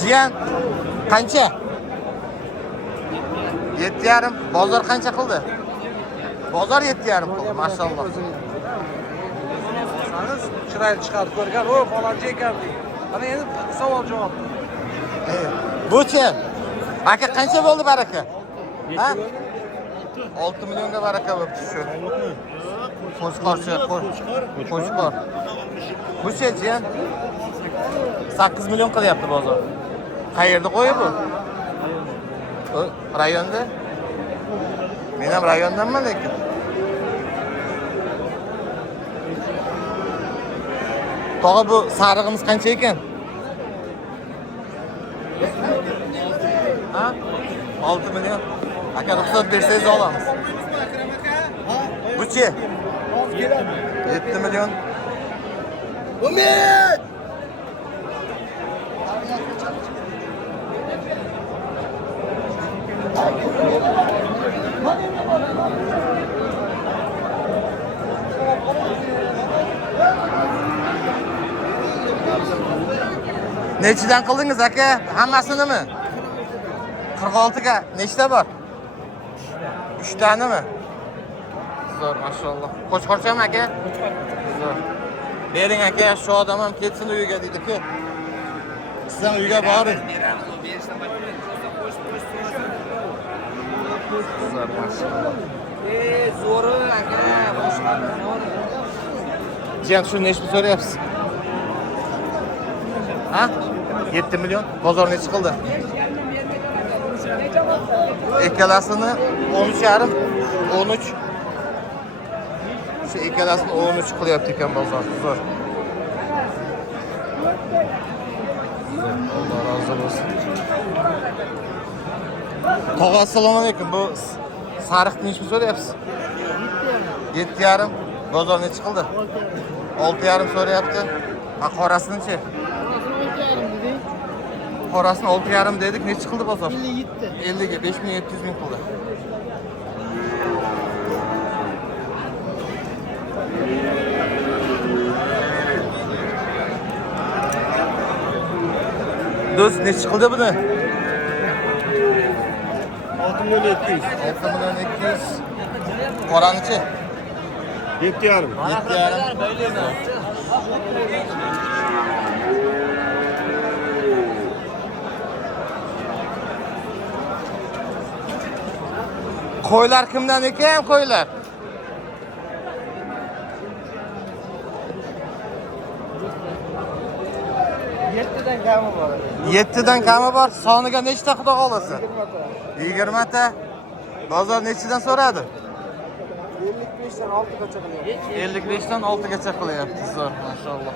Cihan qancha? 7,5. Bozor qancha qildi? Bozor 7,5 qildi, maşallah. Chiroyli chiqarib ko'rgan, o falonchi ekan deydi. Ana endi savol javob. Bu-chi? Aka qancha bo'ldi baraka? Ha? 6 millionga baraka bo'pti shu. Qo'chqorchi, qo'chqor. Bu-chi, Cihan? 8 million qilyapti bozor. Qayerda qo'yi bu? Rayonda? Men ham rayondanman lekin. Tog'a bu sarig'imiz qancha ekan? Ha? 6 million. Aka ruxsat bersangiz olamiz. Bu-chi? 7 million. Umid! Nechidan qildingiz aka? Hammasinimi? 46 ga nechta bor? 3 tanimi? Zo'r, maşallah. Qo'chqorchami aka? Zo'r. Bering aka, shu odam ham ketsin uyiga dedi-ku. Sizlar uyga boring. Zo'r, maşallah. Zo'ri aka, boshqa zo'r. Jiyan shu nechta so'rayapsiz? Ha? 7 million. Bozor necha qildi? Ikkalasini 13,5, 13. Şu ikkalasini 13 qilyapti ekan bozor. Zo'r. Allah razı olsun. Tog'a assalomu alaykum. Bu sariqni nechta so'rayapsiz? 7,5. Bozor necha qildi? 6,5 so'rayapti. Ha, qorasini-chi? Qorasini 6,5 dedik. Necha qildi bozor? 50 ga 5700 ming qildi. Do'st necha qildi buni? 6 milyon 200. 6 million 200. Qoranichi? 7,5. 7,5. Qo'ylar kimdan ekan qo'ylar? Yettidan kami bor. Soniga nechta xudo xolasa? 20 ta. Bozor nechidan so'radi? 55dan 6gacha qilyapti. 55dan 6gacha qilyapti. Zo'r, maşallah.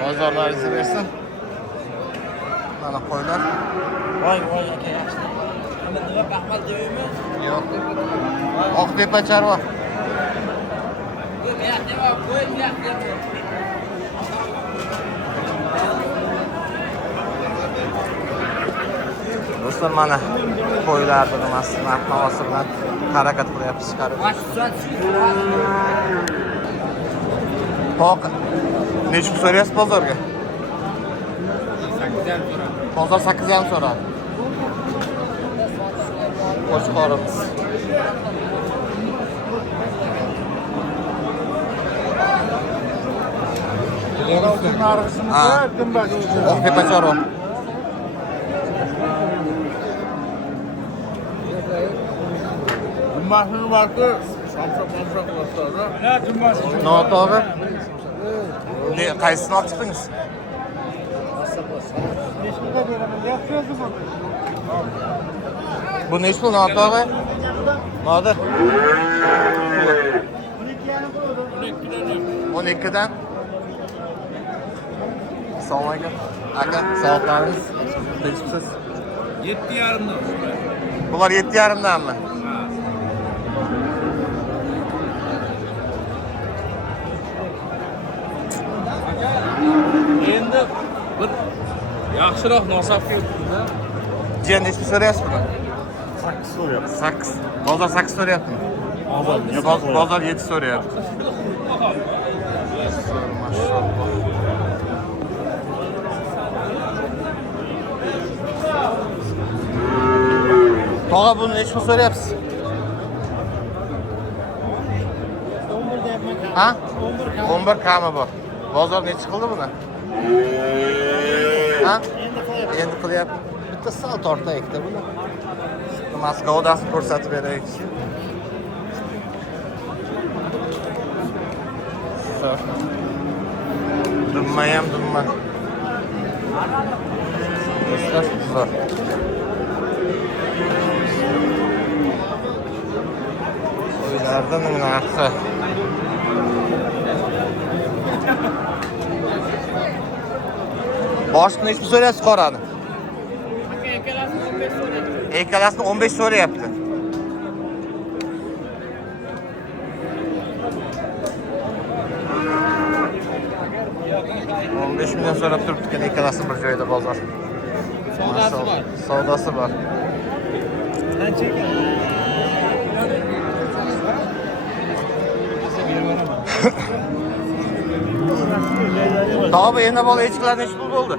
Bozorlaringiz bersin. Mana qo'ylar. Voy aka yaxshi. Nima nima Ahmad deymi? Yo'q. Oqtepa chorva. Do'stlar, mana qo'ylarni nimasi narx-navosi bilan harakat qilyapmiz chiqarib. Toq. Necha so'rayapsiz bozorga? 8dan so'radi. Bozor 8,5 so'radi. Qo'chqorimiz. Oqtepa chorva. Mahmut vardı. Samsak başladı. Ne dummas? Noto'g'i. Ne qaysini olib chiqdingiz? Bu nech pul Noto'g'i? Nodir. 12dan. Assalomu alaykum. Aka, savoqlaringiz tinchsiz? 7,5dan. Bular 7,5danmi? Endi bir yaxshiroq nosab keldi-da. Jiyan nechta so'rayapsiz buni? 8 so'rayapti. 8. Bozor 8 so'rayaptimi? Bozor 7 so'rayapti. Maşallah. Tog'a buni nechi pul so'rayapsiz? Ha? 11 kami bor. Bozor nechi qildi buni? Ha? Endi qilyapti. Bitta sal tortaylik-da buni. Moskvadasini ko'rsatib beraylik. Dumma ham dumma. Zo'r. Uylardan narxi. Boshqa nechi pul so'rayapsiz qorani? Ikkalasini 15 so'rayapti. $15 million so'rab turibdi, ikkalasi bir joyda bozor. Savdosi bor. Savdosi bor. Tabi endi bola echkilar nechi pul bo'ldi?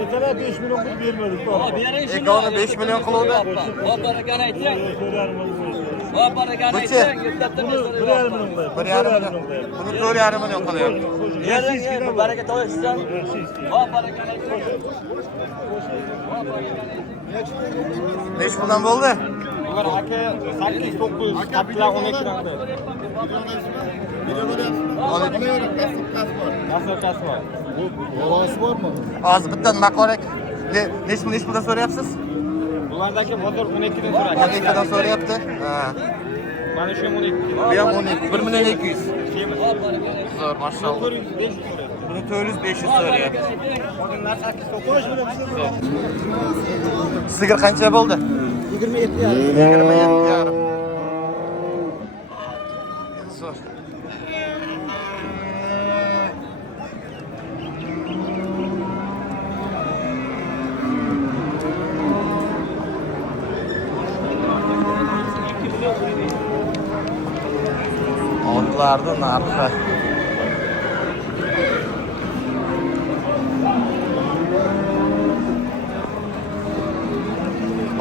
Ertalar 5 milyon pul vermedik. Ekoni 5 million qiluvdi. Buncha? 1,5 million. Buni 4,5 million qilyapti. Baraka to'yishsan. Baraka. Nechi puldan bo'ldi? Ular aka 8-9 kaplar 12 rangda. Nasıl var? Bolası var mı? Hozir bitta nima qorak? Nechi puldan so'rayapsiz? Bulardaki motor 12'den sonra. 12dan so'rayapti. Ha. Bana şu 12. Bu ham 12, 1 million 200. Zo'r, maşallah. Buni 400-500 so'rayapti. Bunlar 8-9. Sigir qancha bo'ldi? 27 ya. 27,5. Zo'r. Otlarning narxi.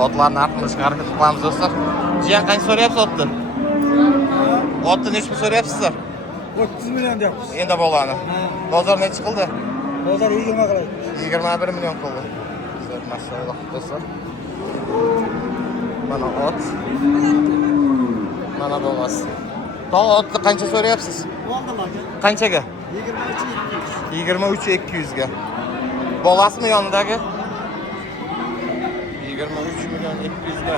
Otlar narxini chiqarib qilamiz do'stlar. Jiyan qancha so'rayapsiz otni? Otni nechi pul so'rayapsizlar? 30 milyon deyapmiz. Endi bolani. Bozor nechi qildi? Bozor 20 qiladi. 21 million qildi. Zo'r, maşallah do'stlar. Mana ot. Mana bolasi. Tog' otni qancha so'rayapsiz? Qanchaga? 23 ga. Bolasimi yonidagi? 23 million 200 ga.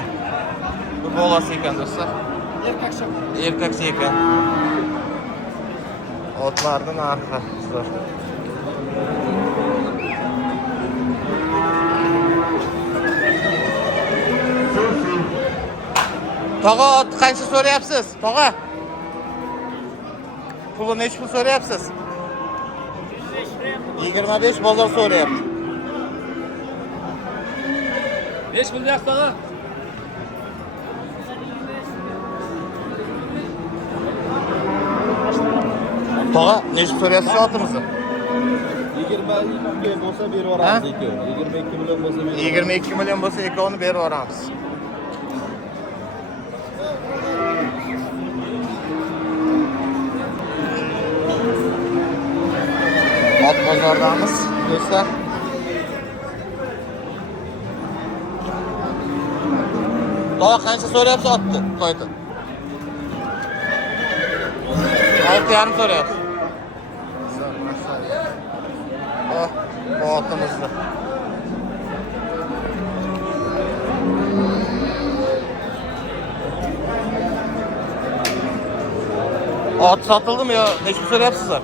Bu bolasi ekan do'stlar. Erkakcha ekan. Otlarning narxi zo'r. Tog'a ot qancha so'rayapsiz? Tog'a. Pulni nechi pul so'rayapsiz? 25 bozor so'rayapti. 5 pul deyapsiz tog'a. Tog'a nechi so'rayapsiz otimizni? 22 bo'lsa berib yuboramiz ekan. 22 million bo'lsa berib. 22 million bo'lsa ekoni berib yuboramiz. Ot bozordamiz do'stlar. Tog'a qancha so'rayapsiz otni? Qo'ydi. 6,5 so'rayapsiz. Bu otimizni. Ot satıldımı ya? Neçe so'rayapsizlar?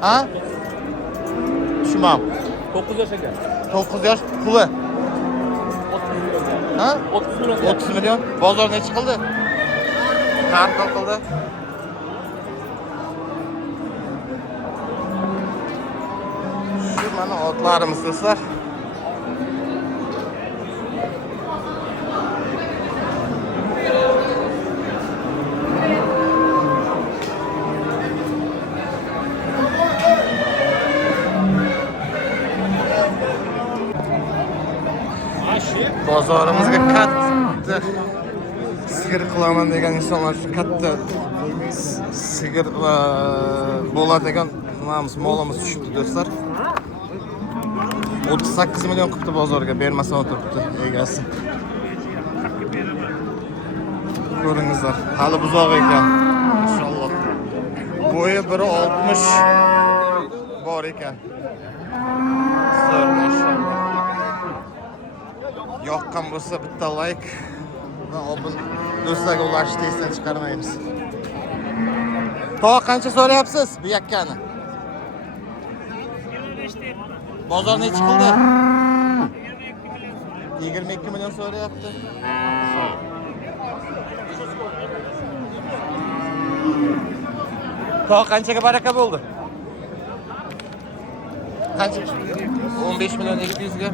Ha? Tushunmadim. 9 yosh ekan. 9 yosh puli. Ha? 30 million. 30 million. Bozor nechi qildi? Qancha qildi? Shu mana otlarimiz do'stlar. Bozorimizga katta sigir qilaman degan insonlar shu katta sigir bo'ladigan nimamiz molimiz tushibdi do'stlar. 38 million qilibdi bozorga, bermasa o'tiribdi egasi. Ko'ringizlar, hali buzoq ekan. Inshaalloh. Bo'yi 1.60 bor ekan. Zo'r, mashalloh. Yoqqan bo'lsa bitta like va obun do'stlarga ulashishni esdan chiqarmaymiz. To'g'ri qancha so'rayapsiz bu yakkani? 25 bozor necha qildi? 22 million so'rayapti. To'g'ri qanchaga baraka bo'ldi? Qancha? 15 million 200 ga.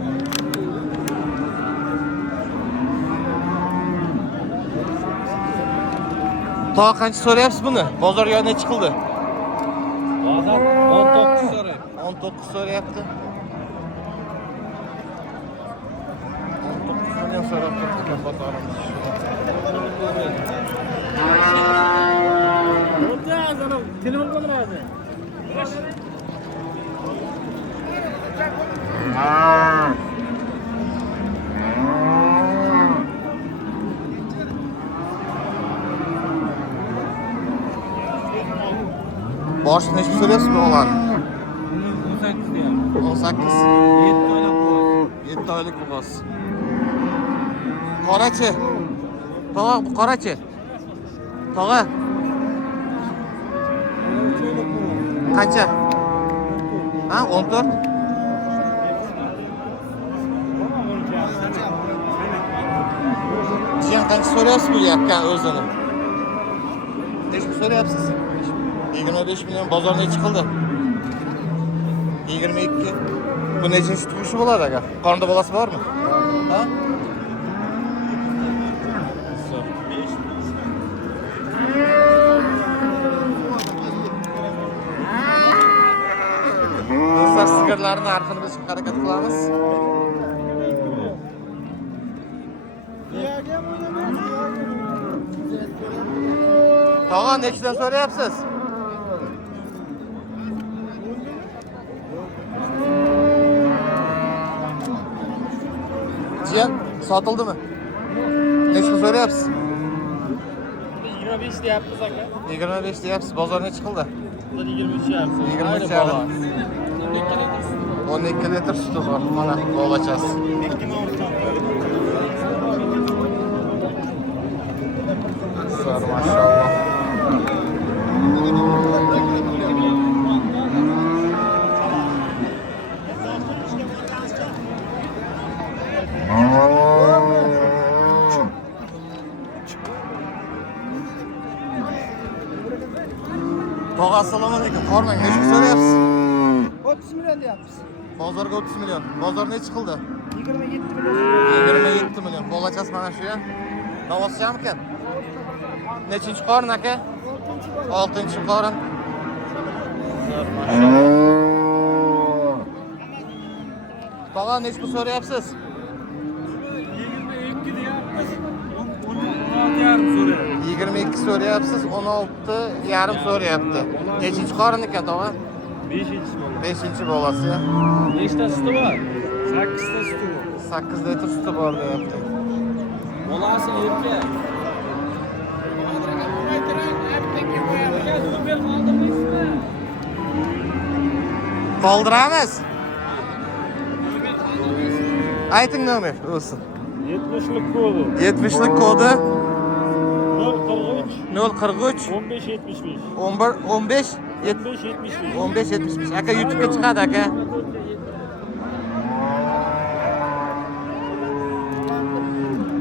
To'g'ri qancha so'rayapsiz buni? Bozorga necha chiqildi? Bozor 19 so'rayapti. 19 so'rayapti. 19 million so'rayapti ekan bozorimiz. Telefon qo'ymaydi. Bosh necha so'rayapsiz bu o'g'lan? 18 deyapti. 18. 7 oylik bo'g'oz. Qorachi. Tog'a bu qorachi. Tog'a. Qancha? Ha, 14. Jiyan qancha so'rayapsiz bu yakkan o'zini? Necha so'rayapsiz? 25 million bozor necha qildi? 22. Bu nechinchi tug'ishi bo'ladi aka? Qornida bolasi bormi? Ha? Do'stlar, sigirlarning narxini bilishga harakat qilamiz. Tog'a nechidan so'rayapsiz? Jiyan sotildimi? Necha so'rayapsiz? 25 deyapmiz aka. 25 deyapsiz. Bozor necha qildi? 23 deyapsiz. 23 yarim. 12 litr suti bor. Mana bolachasi. Zo'r, mashalloh. Tog'a, assalomu alaykum. Qormang, necha so'rayapsiz? 30 million deyapmiz. Bozorga 30 million. Bozor necha qildi? 27 million. 27 million. Bolachasi mana shu ya. Davosjamikan? Nechinchi qorin aka? 6-chi qorin. Tog'a, necha pul so'rayapsiz? 22 deyapmiz. 16,5 so'rayapti. 22 so'rayapsiz, 16 yarim so'rayapti. Nechinchi qorin ekan tog'a? 5-chi bola. 5-chi bolasi ya. Nechta suti bor? 8 ta suti bor. 8 litr suti bor deyapti. Bolasi erkak. Qoldiramiz. Ayting nomer o'zi. 70'lik kodu. 70'lik kodi 043 043 15 75. 11 15 15 75. 15 75. Aka YouTube'ga chiqadi aka.